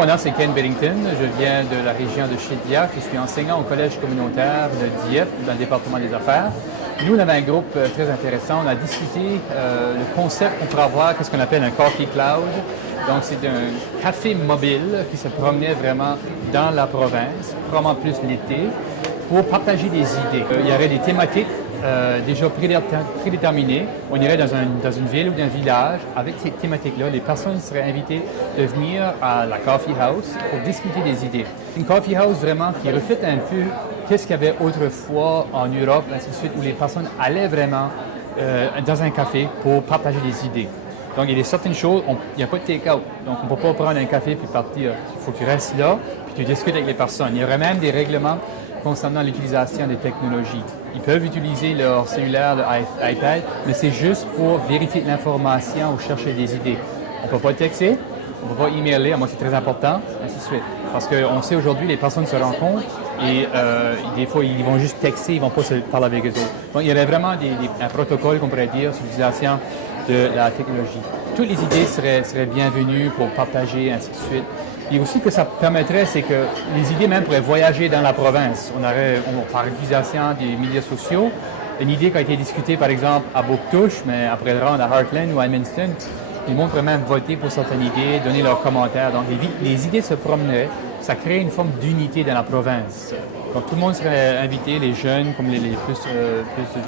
Mon nom, c'est Ken Billington. Je viens de la région de Shediac. Je suis enseignant au collège communautaire de Dieppe, dans le département des affaires. Nous, on avait un groupe très intéressant. On a discuté le concept qu'on pourrait avoir, qu'est-ce qu'on appelle un coffee cloud. Donc, c'est un café mobile qui se promenait vraiment dans la province, probablement plus l'été, pour partager des idées. Il y aurait des thématiques déjà prédéterminées. On irait dans une ville ou dans un village avec ces thématiques-là. Les personnes seraient invitées de venir à la coffee house pour discuter des idées. Une coffee house vraiment qui reflète un peu qu'est-ce qu'il y avait autrefois en Europe, ainsi de suite, où les personnes allaient vraiment dans un café pour partager des idées. Donc, il y a certaines choses, il n'y a pas de take-out. Donc, on ne peut pas prendre un café puis partir. Il faut que tu restes là puis tu discutes avec les personnes. Il y aurait même des règlements concernant l'utilisation des technologies. Ils peuvent utiliser leur cellulaire, leur iPad, mais c'est juste pour vérifier l'information ou chercher des idées. On ne peut pas texter, on ne peut pas emailer, à moi c'est très important, ainsi de suite. Parce qu'on sait aujourd'hui, les personnes se rencontrent et des fois, ils vont juste texter, ils ne vont pas se parler avec eux autres. Donc, il y aurait vraiment un protocole, qu'on pourrait dire, sur l'utilisation de la technologie. Toutes les idées seraient bienvenues pour partager, ainsi de suite. Et aussi que ça permettrait, c'est que les idées même pourraient voyager dans la province. Par l'utilisation des médias sociaux, une idée qui a été discutée, par exemple, à Bouctouche, mais après le rendre à Heartland ou à Edmundston, les monde pourrait même voter pour certaines idées, donner leurs commentaires. Donc, les idées se promeneraient. Ça crée une forme d'unité dans la province. Donc, tout le monde serait invité, les jeunes comme les plus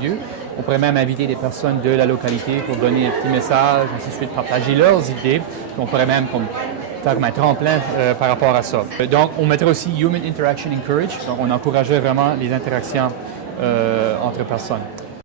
vieux. On pourrait même inviter des personnes de la localité pour donner un petit message, ainsi de suite, partager leurs idées. On pourrait même faire un tremplin par rapport à ça. Donc, on mettrait aussi Human Interaction Encouraged. Donc, on encouragerait vraiment les interactions entre personnes.